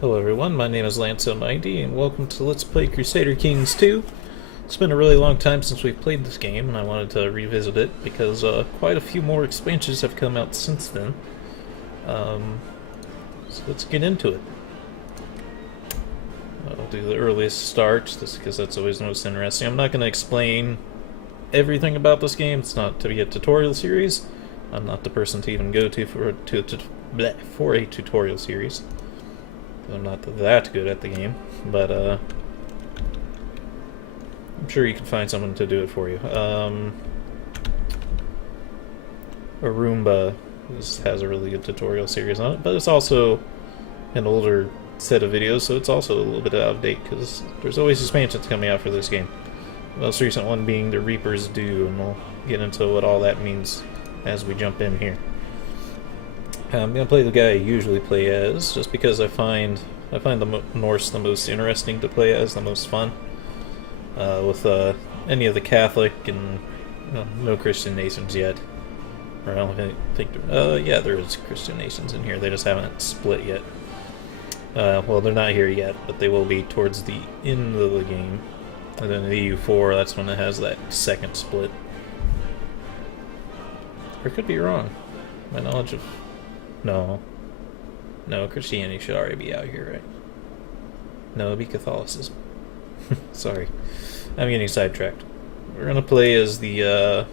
Hello everyone, my name is Lanso90 and welcome to Let's Play Crusader Kings 2. It's been a really long time since we've played this game and I wanted to revisit it because quite a few more expansions have come out since then. So let's get into it. I'll do the earliest start just because that's always the most interesting. I'm not going to explain everything about this game. It's not to be a tutorial series. I'm not the person to even go to for a tutorial series. I'm not that good at the game, but I'm sure you can find someone to do it for you. Roomba has a really good tutorial series on it, but it's also an older set of videos, so it's also a little bit out of date because there's always expansions coming out for this game. The most recent one being the Reaper's Due, and we'll get into what all that means as we jump in here. I'm going to play the guy I usually play as, just because I find the Norse the most interesting to play as, the most fun. With any of the Catholic and no Christian nations yet. Or I don't think yeah, there is Christian nations in here, they just haven't split yet. Well, they're not here yet, but they will be towards the end of the game. And then the EU4, that's when it has that second split. Or I could be wrong. My knowledge of... No, Christianity should already be out here, right? No, it'd be Catholicism. Sorry, I'm getting sidetracked. We're gonna play as the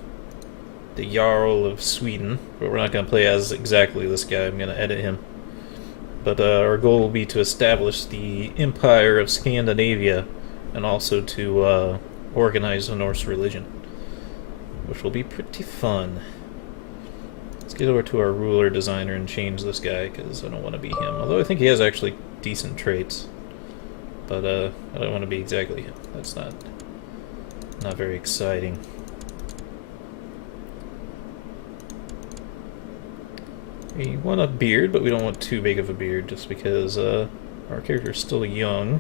Jarl of Sweden, but we're not gonna play as exactly this guy. I'm gonna edit him. But our goal will be to establish the Empire of Scandinavia, and also to organize the Norse religion, which will be pretty fun. Let's get over to our ruler designer and change this guy, because I don't want to be him. Although I think he has actually decent traits. But I don't want to be exactly him. That's not very exciting. We want a beard, but we don't want too big of a beard, just because our character is still young.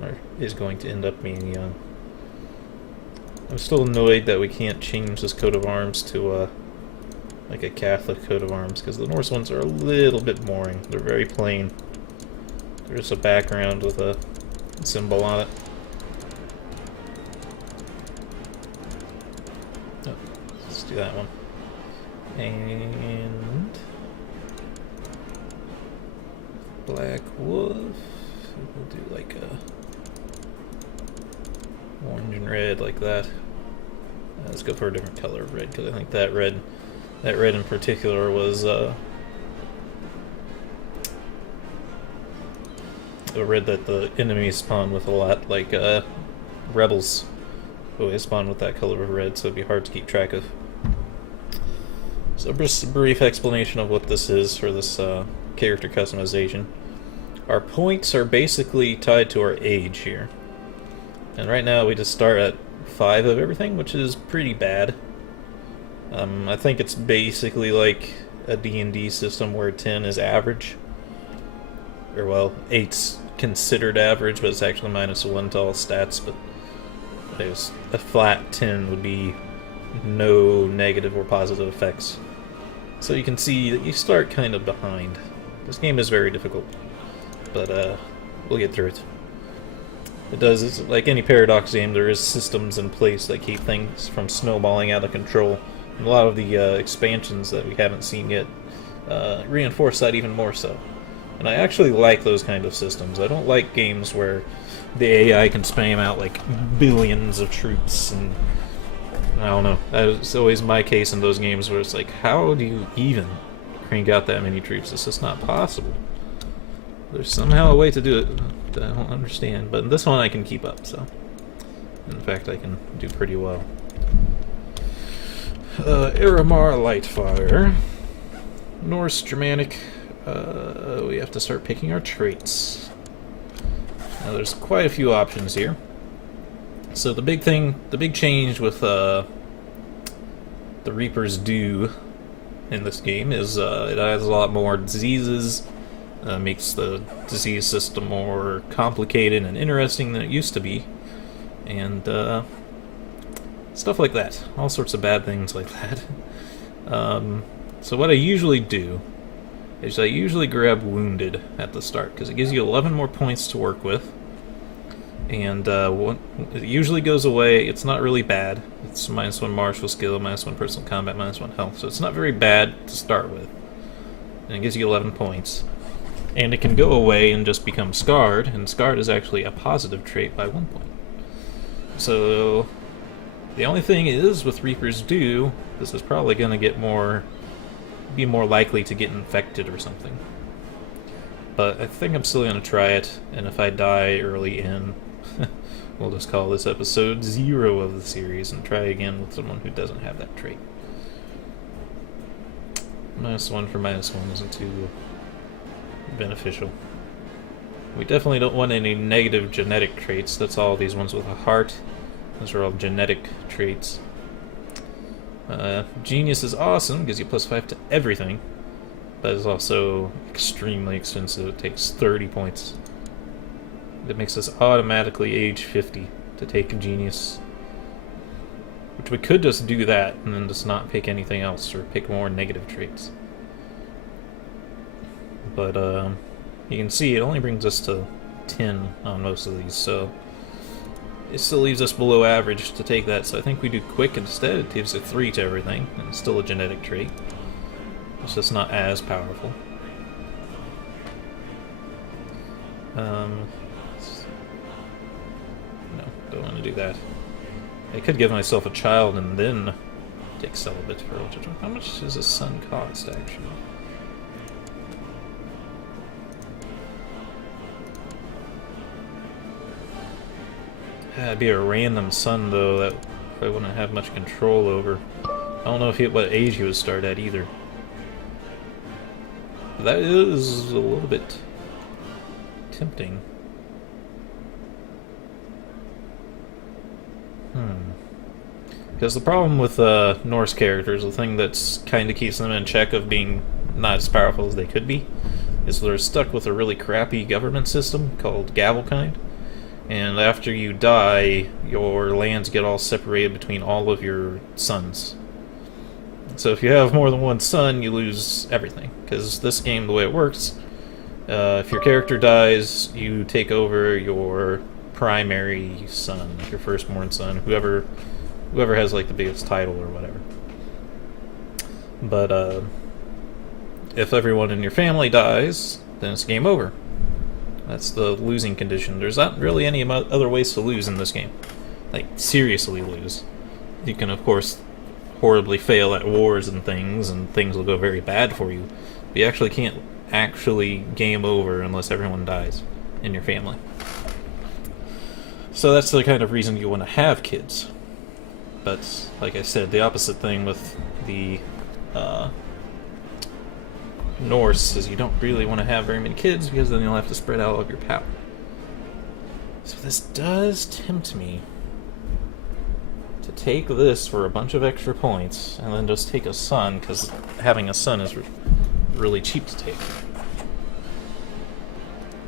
Or is going to end up being young. I'm still annoyed that we can't change this coat of arms to like a Catholic coat of arms, because the Norse ones are a little bit boring. They're very plain. There's a background with a symbol on it. Oh, let's do that one. And Black Wolf. We'll do like a orange and red like that. Let's go for a different color of red, because I think that red in particular was a red that the enemies spawn with a lot, like rebels always spawn with that color of red, so it'd be hard to keep track of. So just a brief explanation of what this is for this character customization. Our points are basically tied to our age here. And right now we just start at 5 of everything, which is pretty bad. I think it's basically like a D&D system where 10 is average. Or well, 8's considered average, but it's actually -1 to all stats, but a flat 10 would be no negative or positive effects. So you can see that you start kind of behind. This game is very difficult, but we'll get through it. It's like any Paradox game, there is systems in place that keep things from snowballing out of control. And a lot of the expansions that we haven't seen yet reinforce that even more so. And I actually like those kind of systems. I don't like games where the AI can spam out like billions of troops, and I don't know. That's always my case in those games where it's like, how do you even crank out that many troops? It's just not possible. There's somehow a way to do it that I don't understand, but in this one I can keep up, so. In fact, I can do pretty well. Aramar Lightfire. Norse, Germanic. We have to start picking our traits. Now there's quite a few options here. So the big change with the Reaper's Due in this game is it has a lot more diseases. Makes the disease system more complicated and interesting than it used to be. And stuff like that. All sorts of bad things like that. So what I usually do is I usually grab Wounded at the start, because it gives you 11 more points to work with. And it usually goes away. It's not really bad. It's -1 martial skill, -1 personal combat, -1 health. So it's not very bad to start with. And it gives you 11 points. And it can go away and just become Scarred, and Scarred is actually a positive trait by 1 point. So the only thing is, with Reaper's Due, this is probably going to be more likely to get infected or something. But I think I'm still going to try it, and if I die early in, we'll just call this episode 0 of the series and try again with someone who doesn't have that trait. -1 for -1 isn't too beneficial. We definitely don't want any negative genetic traits. That's all these ones with a heart. Those are all genetic traits. Genius is awesome, gives you +5 to everything, but it's also extremely expensive. It takes 30 points. It makes us automatically age 50 to take a Genius. Which we could just do that and then just not pick anything else, or pick more negative traits. But you can see it only brings us to 10 on most of these, so it still leaves us below average to take that. So I think we do Quick instead. It gives a 3 to everything, and it's still a genetic trait. It's just not as powerful. No, don't want to do that. I could give myself a child and then take Celibate for Ultra. How much does a son cost, actually? It'd be a random son, though, that I wouldn't have much control over. I don't know what age he would start at, either. But that is a little bit tempting. Because the problem with Norse characters, the thing that's kind of keeps them in check of being not as powerful as they could be, is they're stuck with a really crappy government system called Gavelkind. And after you die, your lands get all separated between all of your sons. So if you have more than one son, you lose everything. Because this game, the way it works, if your character dies, you take over your primary son, like your firstborn son, whoever has like the biggest title or whatever. But if everyone in your family dies, then it's game over. That's the losing condition. There's not really any other ways to lose in this game. Like, seriously lose. You can, of course, horribly fail at wars and things will go very bad for you. But you actually can't game over unless everyone dies in your family. So that's the kind of reason you want to have kids. But, like I said, the opposite thing with the Norse is you don't really want to have very many kids, because then you'll have to spread out all of your power. So this does tempt me to take this for a bunch of extra points, and then just take a son, because having a son is really cheap to take.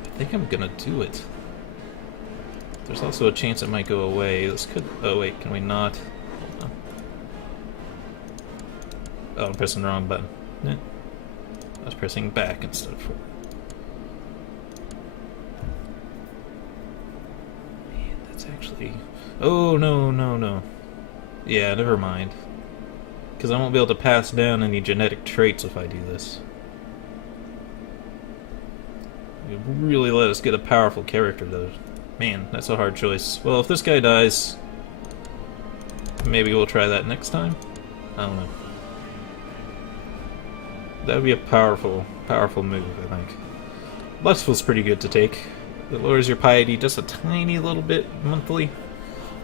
I think I'm gonna do it. There's also a chance it might go away. This could... Oh wait, can we not? Hold on. Oh, I'm pressing the wrong button. I was pressing back instead of forward. Man, that's actually... Oh, no. Yeah, never mind. Because I won't be able to pass down any genetic traits if I do this. You really let us get a powerful character, though. Man, that's a hard choice. Well, if this guy dies, maybe we'll try that next time? I don't know. That would be a powerful move, I think. Lustful's pretty good to take. It lowers your piety just a tiny little bit monthly,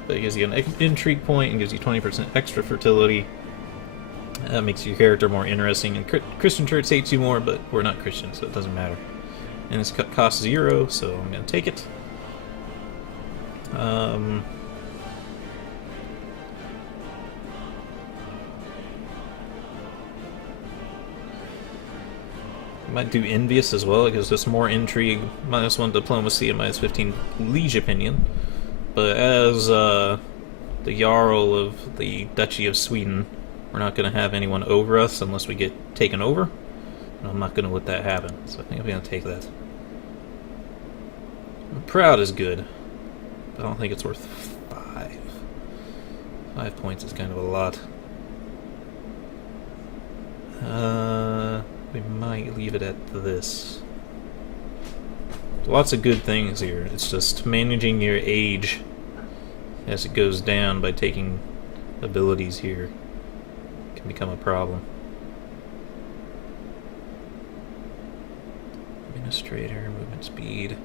but it gives you an intrigue point and gives you 20% extra fertility. That makes your character more interesting, and Christian Church hates you more, but we're not Christian, so it doesn't matter. And this costs 0, so I'm going to take it. Might do Envious as well. It gives us more intrigue, -1 diplomacy, and -15 liege opinion. But as the Jarl of the Duchy of Sweden, we're not going to have anyone over us unless we get taken over. I'm not going to let that happen, so I think I'm going to take that. Proud is good, but I don't think it's worth 5. 5 points is kind of a lot. We might leave it at this. Lots of good things here. It's just managing your age as it goes down by taking abilities here can become a problem. Administrator, movement speed,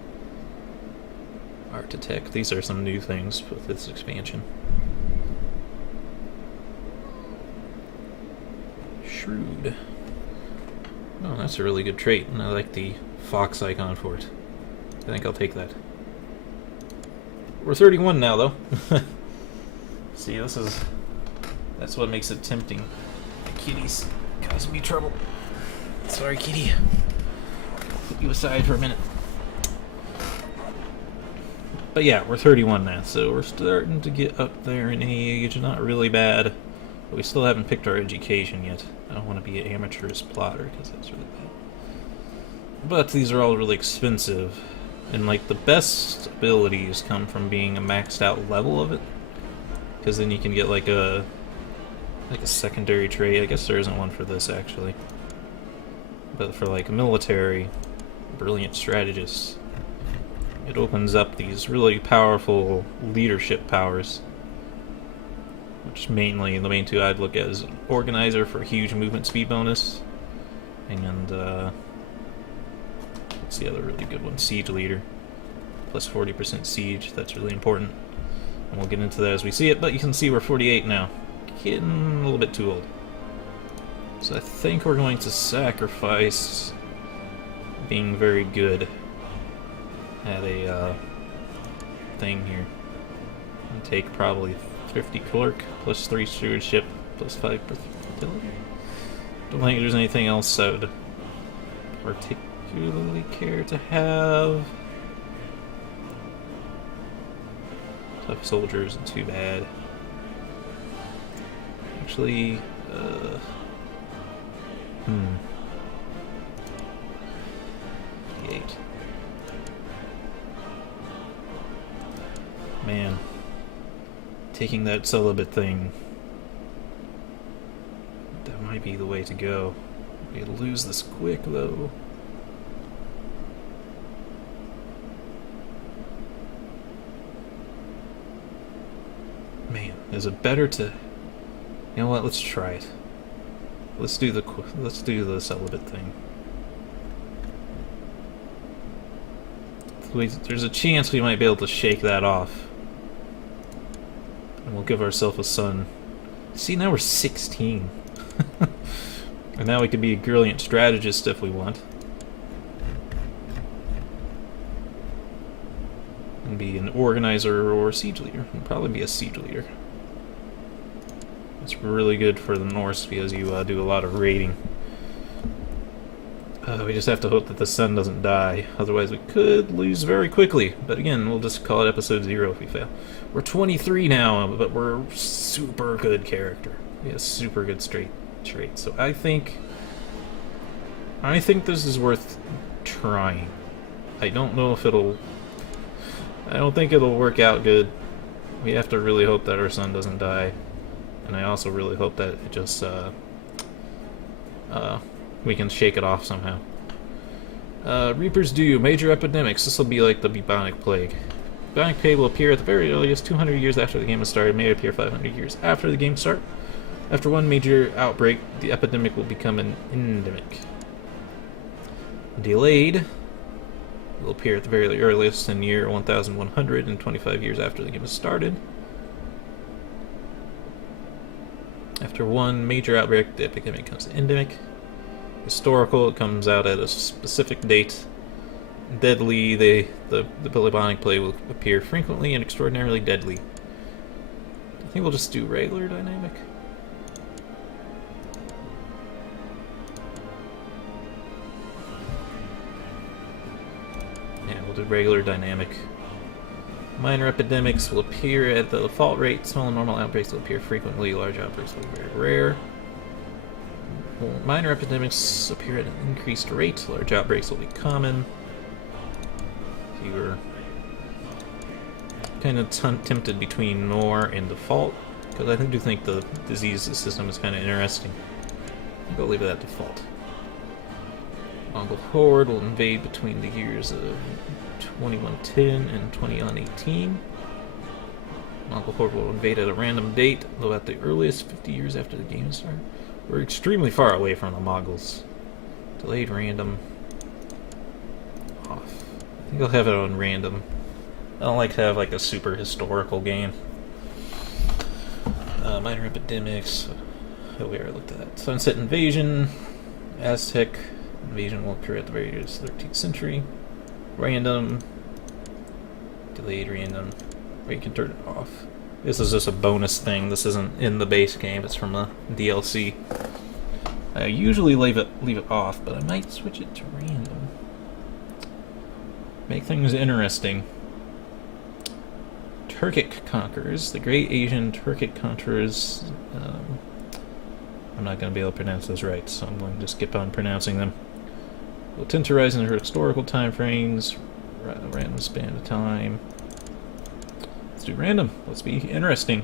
art detect. These are some new things with this expansion. Shrewd. Oh, that's a really good trait, and I like the fox icon for it. I think I'll take that. We're 31 now, though. See, that's what makes it tempting. The kitty's causing me trouble. Sorry, kitty. Put you aside for a minute. But yeah, we're 31 now, so we're starting to get up there in age. Not really bad, but we still haven't picked our education yet. I don't want to be an amateur's plotter, because that's really bad. But these are all really expensive. And like the best abilities come from being a maxed out level of it, because then you can get like a secondary trait. I guess there isn't one for this actually, but for like a military, brilliant strategist, it opens up these really powerful leadership powers. Which mainly the main two I'd look at is organizer for a huge movement speed bonus, and what's the other really good one? Siege leader. Plus 40% siege, that's really important. And we'll get into that as we see it, but you can see we're 48 now. Getting a little bit too old. So I think we're going to sacrifice being very good at a thing here. And take probably 50 clerk, plus 3 stewardship, plus 5 fertility. Don't think there's anything else I would particularly care to have. Tough soldier isn't too bad. Actually, 8. Man, taking that celibate thing, that might be the way to go. We lose this quick though. Man, is it better to? You know what? Let's try it. Let's do the celibate thing. There's a chance we might be able to shake that off, and we'll give ourselves a son. See, now we're 16, and now we could be a brilliant strategist if we want. Be an organizer or a siege leader. I'll probably be a siege leader. It's really good for the Norse because you do a lot of raiding. We just have to hope that the sun doesn't die, otherwise we could lose very quickly. But again, we'll just call it episode 0 if we fail. We're 23 now, but we're super good character. We have super good trait. So I think this is worth trying. I don't know if I don't think it'll work out good. We have to really hope that our son doesn't die. And I also really hope that it just, we can shake it off somehow. Reaper's Due, Major Epidemics. This will be like the bubonic plague. Bubonic plague will appear at the very earliest 200 years after the game has started. May appear 500 years after the game start. After one major outbreak, the epidemic will become an endemic. Delayed will appear at the very earliest in year 1125 years after the game has started. After one major outbreak, the epidemic becomes endemic. Historical, it comes out at a specific date. Deadly, the bubonic plague will appear frequently and extraordinarily deadly. I think we'll just do regular dynamic. Regular dynamic. Minor epidemics will appear at the default rate. Small and normal outbreaks will appear frequently. Large outbreaks will be very rare. Minor epidemics appear at an increased rate. Large outbreaks will be common. If you were kind of tempted between more and default, because I do think the disease system is kind of interesting. I think I'll leave it at default. Mongol horde will invade between the years of 2110 and 2118. Mongol horde will invade at a random date, though at the earliest 50 years after the game started. We're extremely far away from the Mongols. Delayed random. Off. I think I'll have it on random. I don't like to have like a super historical game. Minor epidemics. Oh, we already looked at that. Sunset invasion. Aztec invasion will occur at the very early 13th century. Random. Delayed random. Or you can turn it off. This is just a bonus thing. This isn't in the base game. It's from a DLC. I usually leave it off, but I might switch it to random. Make things interesting. Turkic conquerors. The Great Asian Turkic conquerors. I'm not going to be able to pronounce those right, so I'm going to just skip on pronouncing them. Will tend to rise in their historical time frames. Random span of time. Let's do random. Let's be interesting.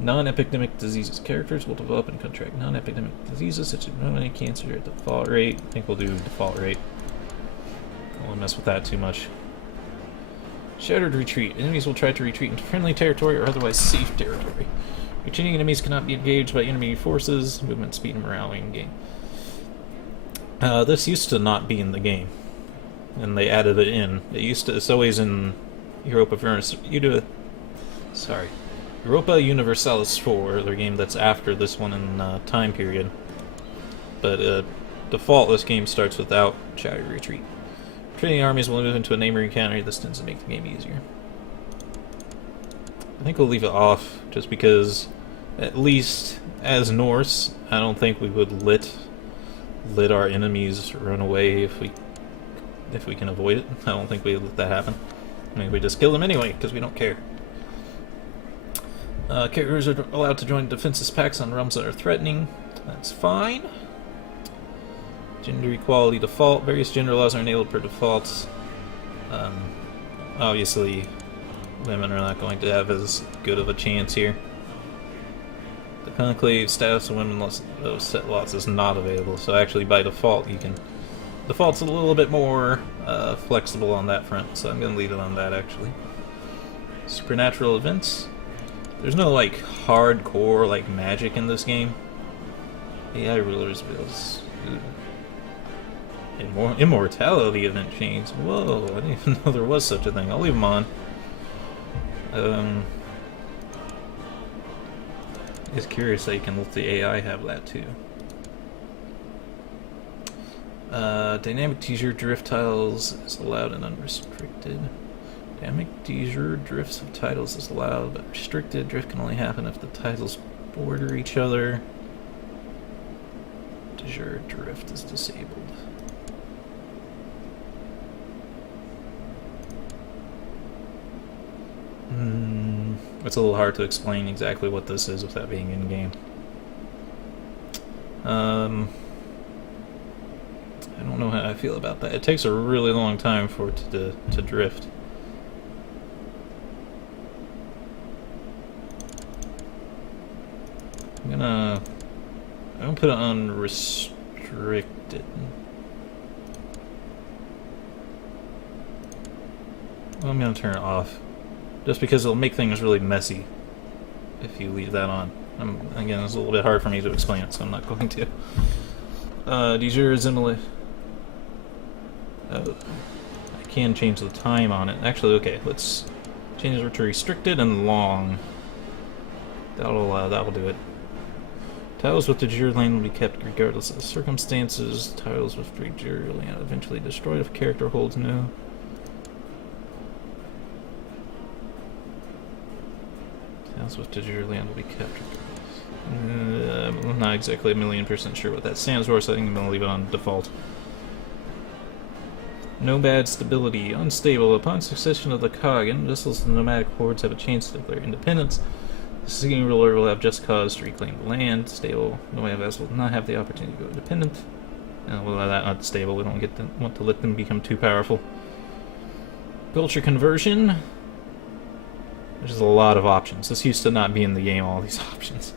Non-epidemic diseases. Characters will develop and contract non-epidemic diseases such as pneumonia, cancer at default rate. I think we'll do default rate. I won't mess with that too much. Shattered retreat. Enemies will try to retreat into friendly territory or otherwise safe territory. Retreating enemies cannot be engaged by enemy forces. Movement speed and morale in game. This used to not be in the game, and they added it in. It's always in Europa Universalis 4, the game that's after this one in time period. But default, this game starts without Shattered Retreat. Retreating armies will move into a neighboring county. This tends to make the game easier. I think we'll leave it off, just because, at least as Norse, I don't think we would let our enemies run away if we can avoid it. I don't think we would let that happen. I mean, we just kill them anyway, because we don't care. Characters are allowed to join defenses packs on realms that are threatening. That's fine. Gender equality default. Various gender laws are enabled per default. Obviously, women are not going to have as good of a chance here. The conclave status of women set lots is not available, so actually by default default's a little bit more flexible on that front, so I'm going to leave it on that actually. Supernatural events. There's no like hardcore like magic in this game. AI rulers bills. Immortality event chains. Whoa, I didn't even know there was such a thing. I'll leave them on. It's curious that you can let the AI have that too. Dynamic teaser drift tiles is allowed and unrestricted. Dynamic teaser drifts of titles is allowed, but restricted drift can only happen if the titles border each other. Teaser drift is disabled. It's a little hard to explain exactly what this is without being in game. I don't know how I feel about that. It takes a really long time for it to drift. I'm gonna put it on restricted. Well, I'm gonna turn it off, just because it'll make things really messy if you leave that on. Again, it's a little bit hard for me to explain it, so I'm not going to. I can change the time on it. Actually, okay, let's change it to restricted and long. That'll do it. Tiles with the Jure land will be kept regardless of the circumstances. Tiles with the Jure land eventually destroyed if character holds no. Tiles with the Jure land will be kept regardless. I'm not exactly 1,000,000% sure what that stands for, so I think I'm going to leave it on default. Nomad stability. Unstable. Upon succession of the Kagan, vessels and nomadic hordes have a chance to declare independence. The succeeding ruler will have just cause to reclaim the land. Stable. No way vassal will not have the opportunity to go independent. Well, that not stable. We don't want to let them become too powerful. Culture conversion. There's a lot of options. This used to not be in the game, all these options.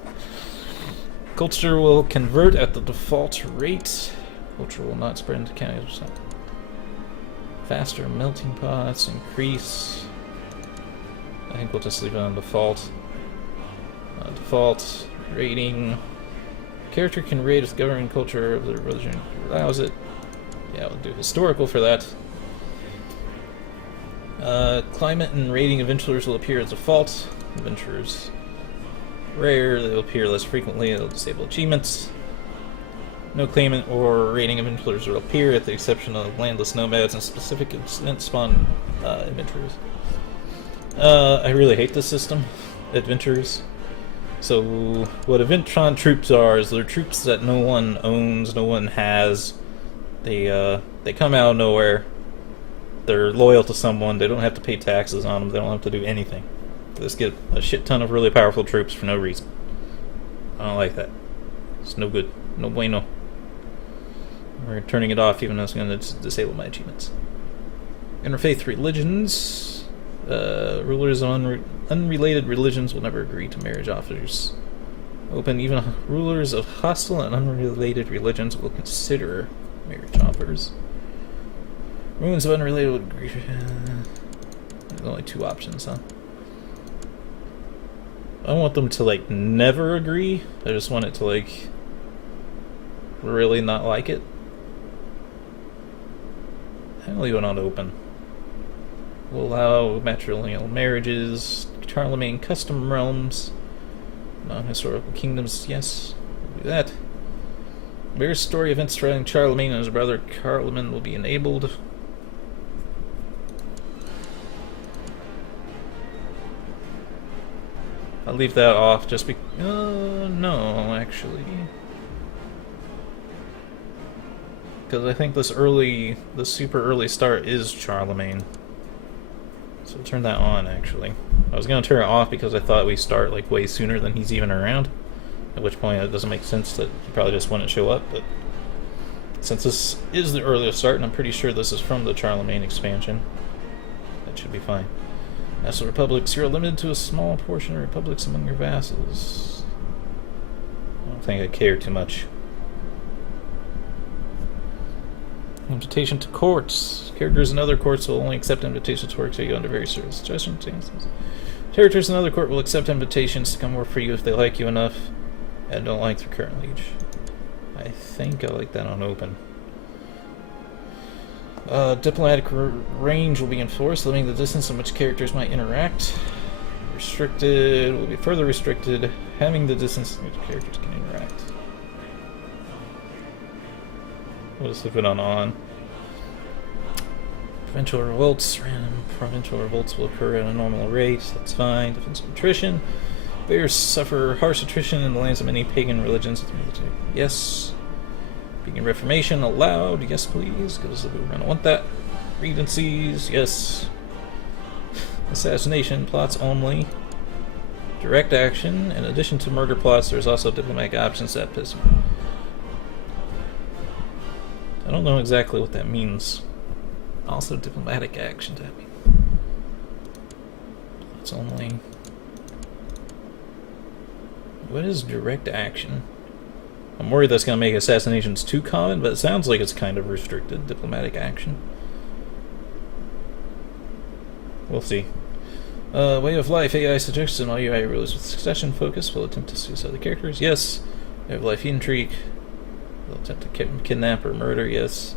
Culture will convert at the default rate. Culture will not spread into counties. Faster melting pots, increase. I think we'll just leave it on default. Default rating. Character can rate with government culture of the religion allows it. Yeah, we'll do historical for that. Climate and rating adventurers will appear as default. Adventurers rare, they will appear less frequently. They'll disable achievements. No claimant or rating adventurers will appear, at the exception of landless nomads and specific incident spawn adventurers. I really hate this system, adventurers. So what Eventron troops are is they're troops that no one owns, no one has. They come out of nowhere. They're loyal to someone. They don't have to pay taxes on them. They don't have to do anything. They just get a shit ton of really powerful troops for no reason. I don't like that. It's no good. No bueno. We're turning it off even though it's going to disable my achievements. Interfaith religions. Rulers of unrelated religions will never agree to marriage offers. Open. Even rulers of hostile and unrelated religions will consider marriage offers. Ruins of unrelated would agree. There's only two options, huh? I don't want them to, like, never agree. I just want it to, like, really not like it. I'll leave it on open. We'll allow matrilineal marriages, Charlemagne custom realms, non-historical kingdoms, yes, we'll do that. Various story events surrounding Charlemagne and his brother Carloman will be enabled. I'll leave that off just because... no, actually. Because I think this super early start is Charlemagne. So we'll turn that on, actually. I was going to turn it off because I thought we start like way sooner than he's even around. At which point it doesn't make sense that he probably just wouldn't show up, but... since this is the earliest start, and I'm pretty sure this is from the Charlemagne expansion, that should be fine. Vassal republics, you're limited to a small portion of republics among your vassals. I don't think I care too much. Invitation to courts. Characters in other courts will only accept invitations to work for you under very certain circumstances. Characters in other court will accept invitations to come work for you if they like you enough and don't like their current liege. I think I like that on open. Diplomatic range will be enforced, limiting the distance in which characters might interact. Restricted will be further restricted, having the distance in which characters can interact. We'll just leave it on. Provincial revolts. Random provincial revolts will occur at a normal rate. That's fine. Defensive attrition. Bears suffer harsh attrition in the lands of many pagan religions. Yes. Pagan Reformation allowed. Yes, please. Because we're going to want that. Regencies. Yes. Assassination plots only. Direct action. In addition to murder plots, there's also diplomatic options that piss me. I don't know exactly what that means. Also diplomatic action to me. It's only... what is direct action? I'm worried that's going to make assassinations too common, but it sounds like it's kind of restricted. Diplomatic action. We'll see. Way of life. AI suggests all UI rulers with succession focus will attempt to seize other characters. Yes. Way of life intrigue. They'll attempt to kidnap or murder, yes.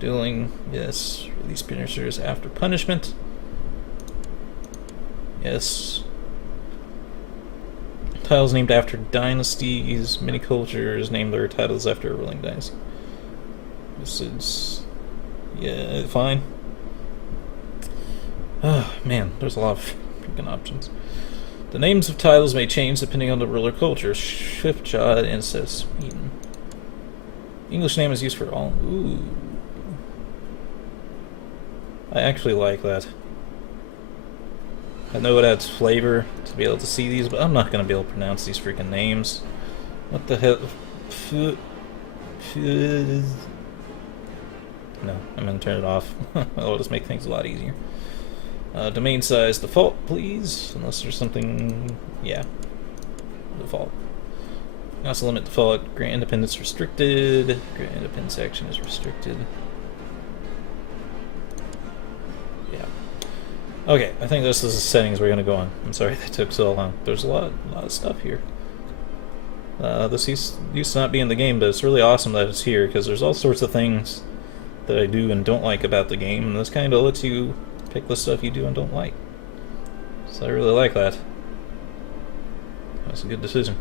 Dueling, yes. Release punishers after punishment. Yes. Titles named after dynasties. Many cultures name their titles after a ruling dynasty. This is... yeah, fine. Oh, man, there's a lot of freaking options. The names of titles may change depending on the ruler culture. Swiftshot, Incest, Sweden. English name is used for all. Ooh. I actually like that. I know it adds flavor to be able to see these, but I'm not going to be able to pronounce these freaking names. What the hell? No, I'm going to turn it off. That'll just make things a lot easier. Domain size default, please. Unless there's something... Yeah. Default. Also limit default. Grant independence restricted. Grant independence action is restricted. Yeah. Okay, I think this is the settings we're going to go on. I'm sorry that took so long. There's a lot of stuff here. This used to not be in the game, but it's really awesome that it's here, because there's all sorts of things that I do and don't like about the game, and this kind of lets you pick the stuff you do and don't like. So I really like that. That's a good decision.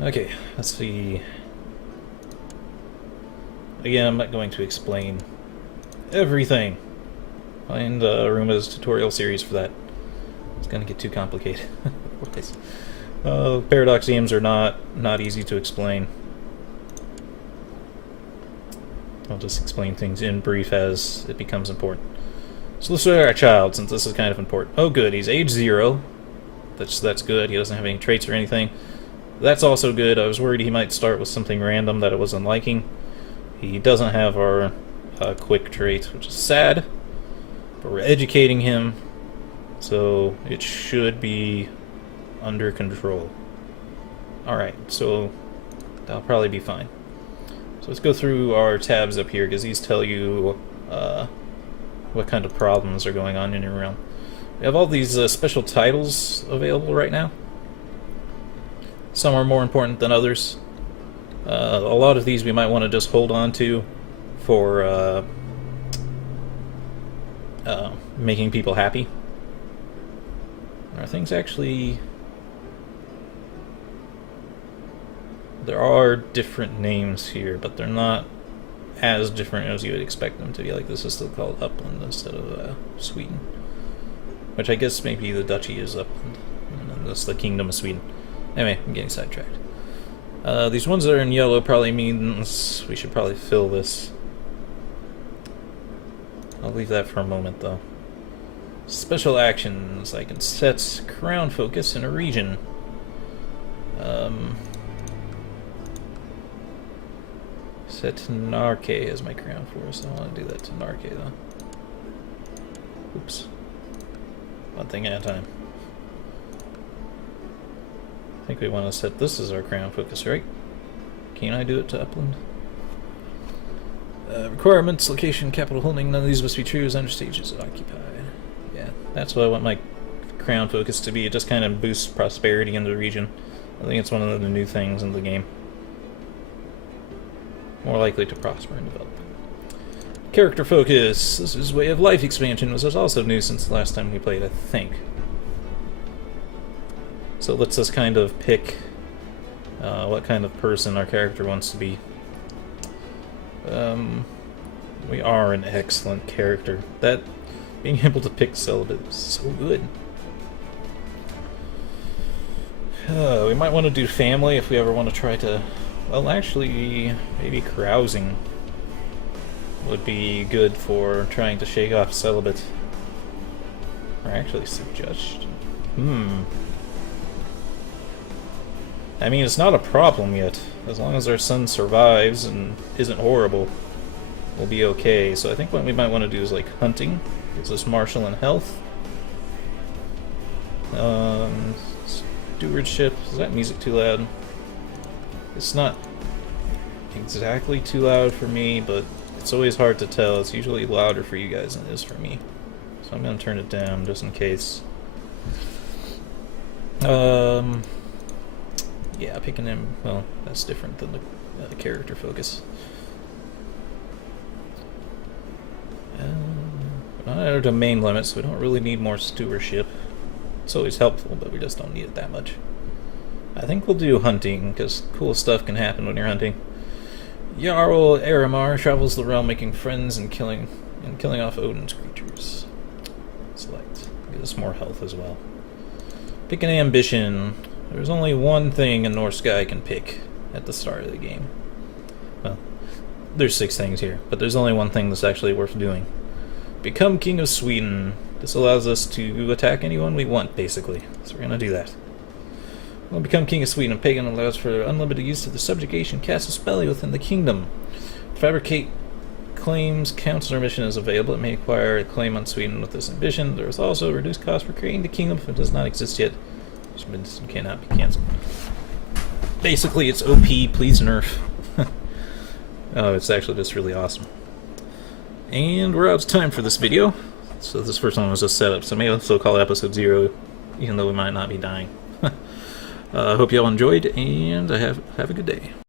Okay, let's see. Again, I'm not going to explain everything. Find Aruma's tutorial series for that. It's gonna get too complicated. Paradoxeums are not easy to explain. I'll just explain things in brief as it becomes important. So let's look at our child, since this is kind of important. Oh good, he's age 0. That's good. He doesn't have any traits or anything. That's also good. I was worried he might start with something random that I wasn't liking. He doesn't have our quick trait, which is sad. But we're educating him, so it should be under control. Alright, so that'll probably be fine. So let's go through our tabs up here, because these tell you what kind of problems are going on in your realm. We have all these special titles available right now. Some are more important than others. A lot of these we might want to just hold on to for making people happy. Are things actually... There are different names here, but they're not as different as you would expect them to be. Like, this is still called Upland instead of Sweden. Which I guess maybe the duchy is Upland, and then this is the Kingdom of Sweden. Anyway, I'm getting sidetracked. These ones that are in yellow probably means we should probably fill this. I'll leave that for a moment, though. Special actions. I can set crown focus in a region. Set Narke as my crown force. I want to do that to Narke, though. Oops. One thing at a time. I think we want to set this as our crown focus, right? Can I do it to Upland? Requirements, location, capital holding. None of these must be true as under stages occupied. Yeah, that's what I want my crown focus to be. It just kind of boosts prosperity in the region. I think it's one of the new things in the game. More likely to prosper and develop. Character focus. This is Way of Life expansion, which is also new since the last time we played, I think. So it lets us kind of pick what kind of person our character wants to be. We are an excellent character. That being able to pick celibate is so good. We might want to do family if we ever want to try to... Well, actually, maybe carousing would be good for trying to shake off celibate. Or actually suggestion. I mean, it's not a problem yet. As long as our son survives and isn't horrible, we'll be okay. So I think what we might want to do is, like, hunting. Gives us martial and health. Stewardship. Is that music too loud? It's not exactly too loud for me, but it's always hard to tell. It's usually louder for you guys than it is for me. So I'm going to turn it down just in case. Yeah, picking him, well, that's different than the character focus. We're not at our domain limit, so we don't really need more stewardship. It's always helpful, but we just don't need it that much. I think we'll do hunting, because cool stuff can happen when you're hunting. Jarl Aramar travels the realm making friends and killing off Odin's creatures. Select. Gives us more health as well. Pick an ambition. There's only one thing a Norse guy can pick at the start of the game. Well, there's 6 things here, but there's only one thing that's actually worth doing. Become King of Sweden. This allows us to attack anyone we want, basically. So we're gonna do that. We'll become King of Sweden. A pagan allows for unlimited use of the subjugation cast a spell within the kingdom. Fabricate claims council mission is available. It may acquire a claim on Sweden with this ambition. There is also a reduced cost for creating the kingdom if it does not exist yet. This mission cannot be cancelled. Basically, it's OP, please nerf. Oh, it's actually just really awesome. And we're out of time for this video. So this first one was just setup, so maybe I'll still call it episode 0, even though we might not be dying. Hope you all enjoyed, and have a good day.